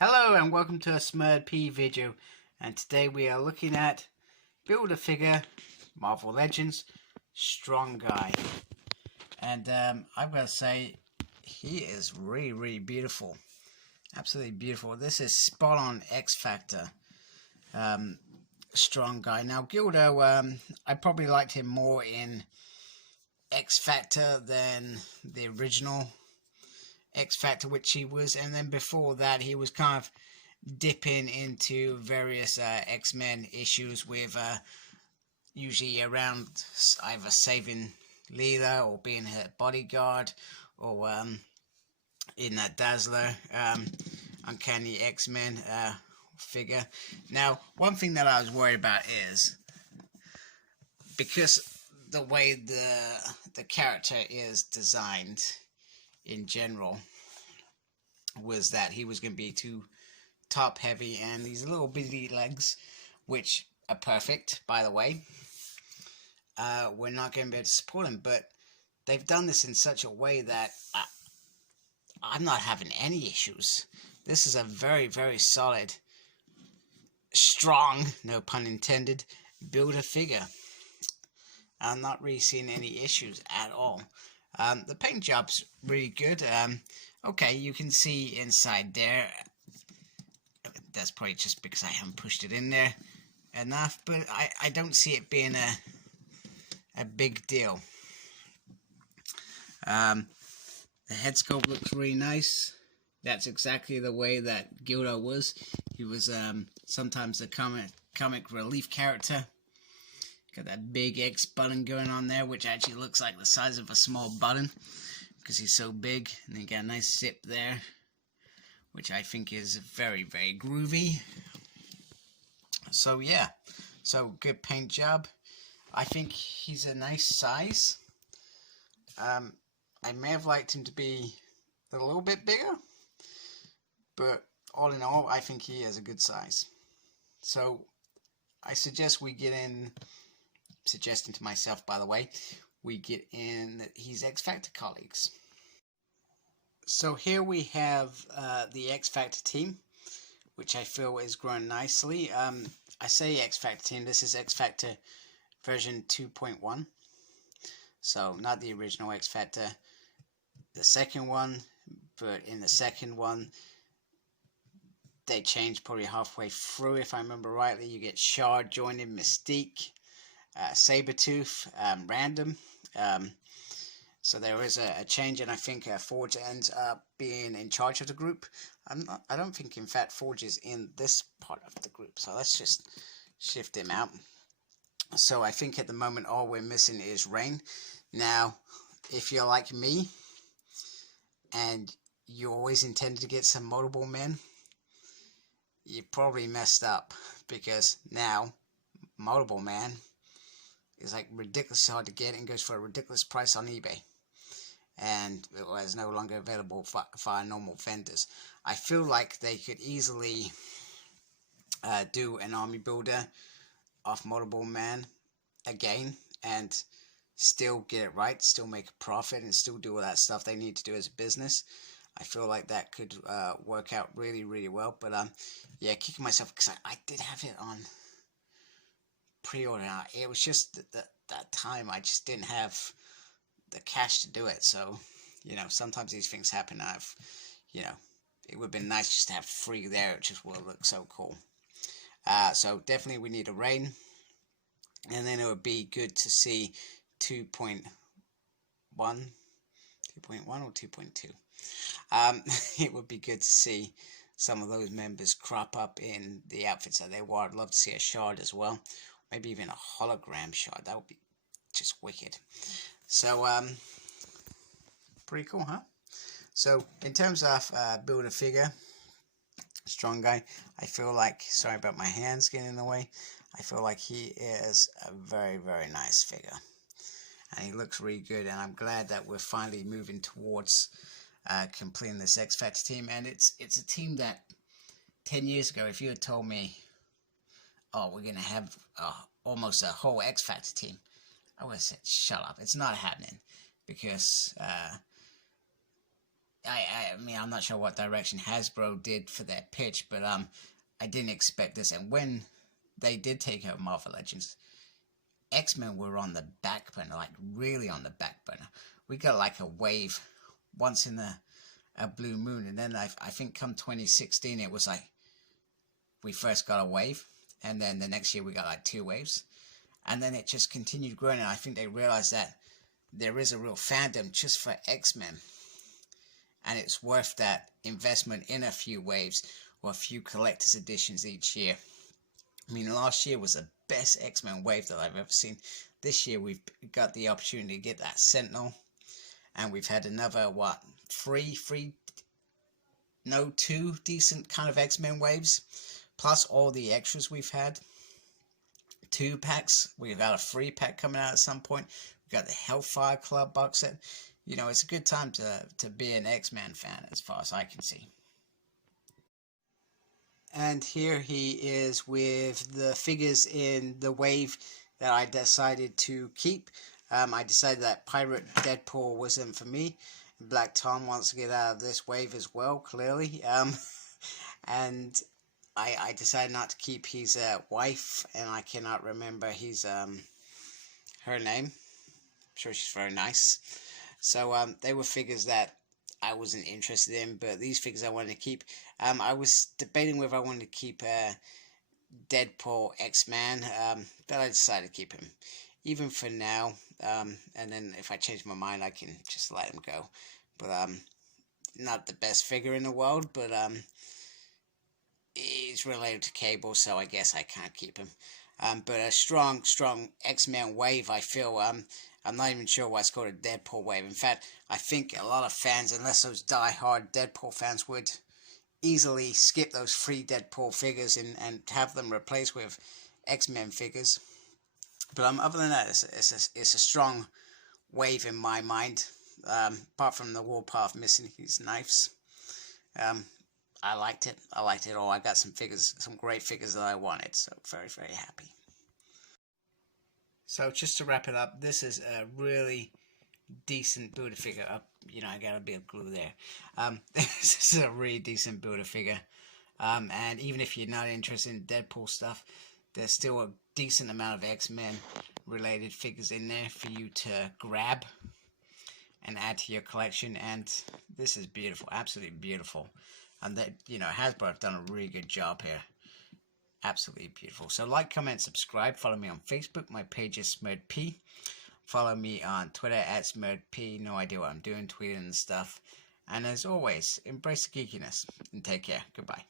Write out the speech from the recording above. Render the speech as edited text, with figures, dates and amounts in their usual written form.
Hello and welcome to a SmurDP video, and today we are looking at Build-A-Figure Marvel Legends Strong Guy. And I'm going to say he is really beautiful. Absolutely beautiful. This is spot on X Factor Strong Guy. Now Gildo, I probably liked him more in X Factor than the original X Factor, which he was, and then before that he was kind of dipping into various X-Men issues with usually around either saving Leela or being her bodyguard, or in that Dazzler Uncanny X-Men figure. Now, one thing that I was worried about is because the way the character is designed in general was that he was going to be too top heavy, and these little bitty legs, which are perfect by the way, we're not going to be able to support him, but they've done this in such a way that I'm not having any issues. This is a very solid, strong, no pun intended, Build-A-Figure. I'm not really seeing any issues at all. The paint job's really good. Okay, you can see inside there. That's probably just because I haven't pushed it in there enough, but I don't see it being a big deal. The head sculpt looks really nice. That's exactly the way that Gildo was. He was sometimes a comic relief character. Got that big X button going on there, which actually looks like the size of a small button because he's so big. And then you got a nice zip there, which I think is very groovy. So yeah, so good paint job. I think he's a nice size. I may have liked him to be a little bit bigger, but all in all, I think he is a good size. So I suggest we get in. Suggesting to myself, by the way, we get in his X Factor colleagues. So here we have the X Factor team, which I feel is growing nicely. I say X Factor team, this is X Factor version 2.1. So not the original X Factor, the second one, but in the second one, they changed probably halfway through, if I remember rightly. You get Shard joining Mystique, Sabretooth, Random. So there is a change, and I think Forge ends up being in charge of the group. I don't think, in fact, Forge is in this part of the group. So let's just shift him out. So I think at the moment all we're missing is Rain. Now, if you're like me, and you always intended to get some multiple men, you probably messed up, because now multiple man is like ridiculously hard to get and goes for a ridiculous price on eBay, and it was no longer available via normal vendors. I feel like they could easily do an army builder off multiple man again and still get it right, still make a profit, and still do all that stuff they need to do as a business. I feel like that could work out really well. But yeah, kicking myself because I did have it on pre-order. It was just that time I just didn't have the cash to do it. So, you know, sometimes these things happen. You know, it would have been nice just to have free there. It just would look so cool. So definitely we need a Rain, and then it would be good to see 2.1 or 2.2. It would be good to see some of those members crop up in the outfits that they wore. I'd love to see a Shard as well. Maybe even a hologram Shard. That would be just wicked. So, pretty cool, huh? So, in terms of Build-A-Figure Strong Guy, I feel like, sorry about my hands getting in the way, I feel like he is a very nice figure. And he looks really good, and I'm glad that we're finally moving towards completing this X Factor team. And it's a team that 10 years ago, if you had told me, oh, we're going to have almost a whole X Factor team, I would have said, shut up, it's not happening. Because I mean, I'm not sure what direction Hasbro did for their pitch, but I didn't expect this. And when they did take over Marvel Legends, X-Men were on the back burner, like really on the back burner. We got like a wave once in a blue moon, and then I think come 2016 it was like we first got a wave, and then the next year we got like 2 waves, and then it just continued growing. And I think they realized that there is a real fandom just for X-Men, and it's worth that investment in a few waves or a few collector's editions each year. I mean, last year was the best X-Men wave that I've ever seen. This year we've got the opportunity to get that Sentinel, and we've had another, what, 2 decent kind of X-Men waves, plus all the extras we've had. 2 packs, we've got a 3 pack coming out at some point. We've got the Hellfire Club box set. You know, it's a good time to be an X-Men fan as far as I can see. And here he is with the figures in the wave that I decided to keep. I decided that Pirate Deadpool wasn't for me. Black Tom wants to get out of this wave as well, clearly. And I decided not to keep his wife, and I cannot remember his her name. I'm sure she's very nice. So they were figures that I wasn't interested in, but these figures I wanted to keep. I was debating whether I wanted to keep Deadpool X-Man, but I decided to keep him, even for now. And then if I change my mind, I can just let him go. But not the best figure in the world, but he's related to Cable, so I guess I can't keep him. But a strong X-Men wave, I feel. I'm not even sure why it's called a Deadpool wave. In fact, I think a lot of fans, unless those die-hard Deadpool fans, would easily skip those 3 Deadpool figures and have them replaced with X-Men figures. But other than that, it's a strong wave in my mind. Apart from the Warpath missing his knives, I liked it. I liked it all. I got some figures, some great figures that I wanted. So very, very happy. So just to wrap it up, this is a really decent Build-A-Figure. You know, I got a bit of glue there. This is a really decent Build-A-Figure. And even if you're not interested in Deadpool stuff, there's still a decent amount of X-Men related figures in there for you to grab and add to your collection. And this is beautiful, absolutely beautiful. And that, you know, Hasbro have done a really good job here. Absolutely beautiful. So like, comment, subscribe. Follow me on Facebook. My page is SmurredP. Follow me on Twitter at SmurredP. No idea what I'm doing, tweeting and stuff. And as always, embrace the geekiness and take care. Goodbye.